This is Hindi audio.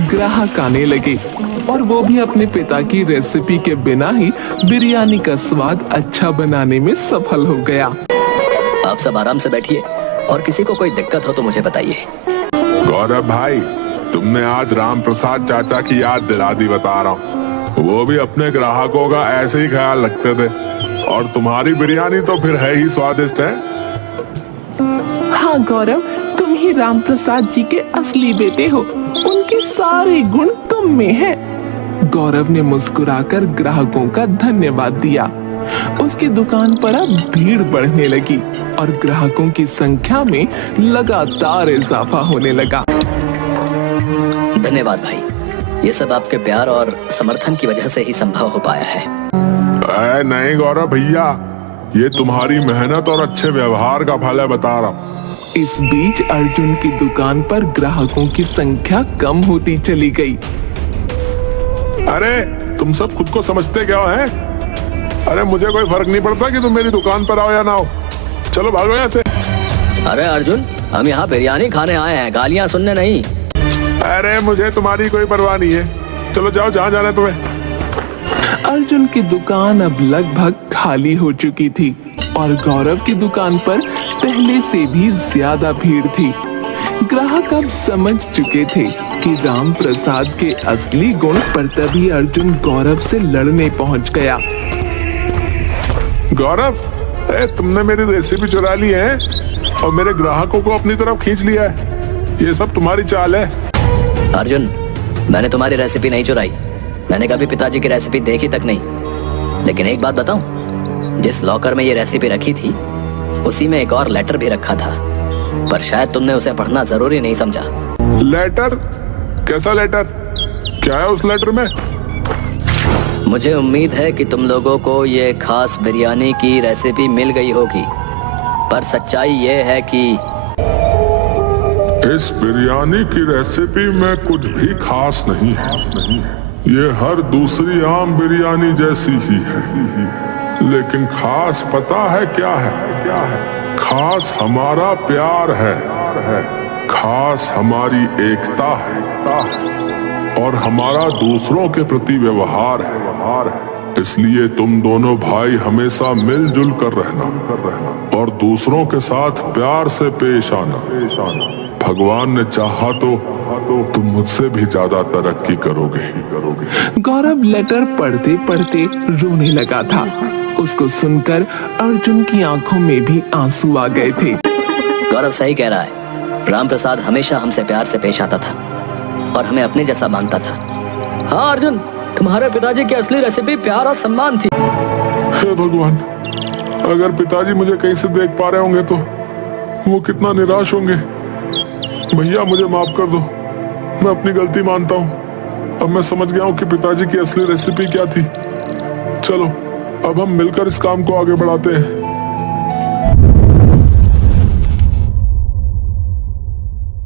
ग्राहक आने लगे और वो भी अपने पिता की रेसिपी के बिना ही बिरयानी का स्वाद अच्छा बनाने में सफल हो गया। आप सब आराम से बैठिए और किसी को कोई दिक्कत हो तो मुझे बताइए। गौरव भाई, तुमने आज राम प्रसाद चाचा की याद दिला दी, बता रहा हूँ। वो भी अपने ग्राहकों का ऐसे ही ख्याल रखते थे और तुम्हारी बिरयानी तो फिर है ही स्वादिष्ट है। हाँ गौरव, तुम ही राम प्रसाद जी के असली बेटे हो, उनके सारे गुण तुम में हैं। गौरव ने मुस्कुराकर ग्राहकों का धन्यवाद दिया। उसकी दुकान पर अब भीड़ बढ़ने लगी और ग्राहकों की संख्या में लगातार इजाफा होने लगा। धन्यवाद भाई, ये सब आपके प्यार और समर्थन की वजह से ही संभव हो पाया है। नहीं गौरव भैया, ये तुम्हारी मेहनत और अच्छे व्यवहार का फल है, बता रहा हूँ। इस बीच अर्जुन की दुकान पर ग्राहकों की संख्या कम होती चली गई। अरे तुम सब खुद को समझते क्या है? अरे मुझे कोई फर्क नहीं पड़ता कि तुम मेरी दुकान पर आओ या ना हो। चलो भागो यहाँ से। अरे अर्जुन, हम यहाँ बिरयानी खाने आए हैं, गालियाँ सुनने नहीं। अरे मुझे तुम्हारी कोई परवाह नहीं है, चलो जाओ जहाँ जाना है तुम्हें। अर्जुन की दुकान अब लगभग खाली हो चुकी थी और गौरव की दुकान पर पहले से भी ज्यादा भीड़ थी। ग्राहक अब समझ चुके थे कि राम प्रसाद के असली गुण पर, तभी अर्जुन गौरव से लड़ने पहुंच गया। गौरव, तुमने मेरी रेसिपी चुरा ली है और मेरे ग्राहकों को अपनी तरफ खींच लिया है। ये सब तुम्हारी चाल है। अर्जुन, मैंने तुम्हारी रेसिपी नहीं चुराई। मैंने कभी पिताजी की रेसिपी देखी तक नहीं। लेकिन एक बात बताऊं, जिस लॉकर में ये रेसिपी रखी थी उसी में एक और लेटर भी रखा था, पर शायद तुमने उसे पढ़ना जरूरी नहीं समझा। लेटर? कैसा लेटर? क्या है उस लेटर में? मुझे उम्मीद है कि तुम लोगों को ये खास बिरयानी की रेसिपी मिल गई होगी, पर सच्चाई ये है कि इस बिरयानी की रेसिपी में कुछ भी खास नहीं है। ये हर दूसरी आम बिरयानी जैसी ही है, लेकिन खास पता है क्या है? खास हमारा प्यार है, खास हमारी एकता है और हमारा दूसरों के प्रति व्यवहार है। इसलिए तुम दोनों भाई हमेशा मिलजुल कर रहना और दूसरों के साथ प्यार से पेश आना। भगवान ने चाहा तो तुम मुझसे भी ज्यादा तरक्की करोगे। गौरव लेटर पढ़ते पढ़ते रोने लगा था। उसको सुनकर अर्जुन की आंखों में भी आंसू आ गए थे। गौरव सही कह रहा है। राम प्रसाद हमेशा हमसे प्यार से पेश आता था और हमें अपने जैसा मानता था। हाँ अर्जुन, तुम्हारे पिताजी की असली रेसिपी प्यार और सम्मान थी। हे भगवान, अगर पिताजी मुझे कहीं से देख पा रहे होंगे तो वो कितना निराश होंगे। भैया मुझे माफ कर दो, मैं अपनी गलती मानता हूँ। अब मैं समझ गया हूँ कि पिताजी की असली रेसिपी क्या थी। चलो अब हम मिलकर इस काम को आगे बढ़ाते हैं।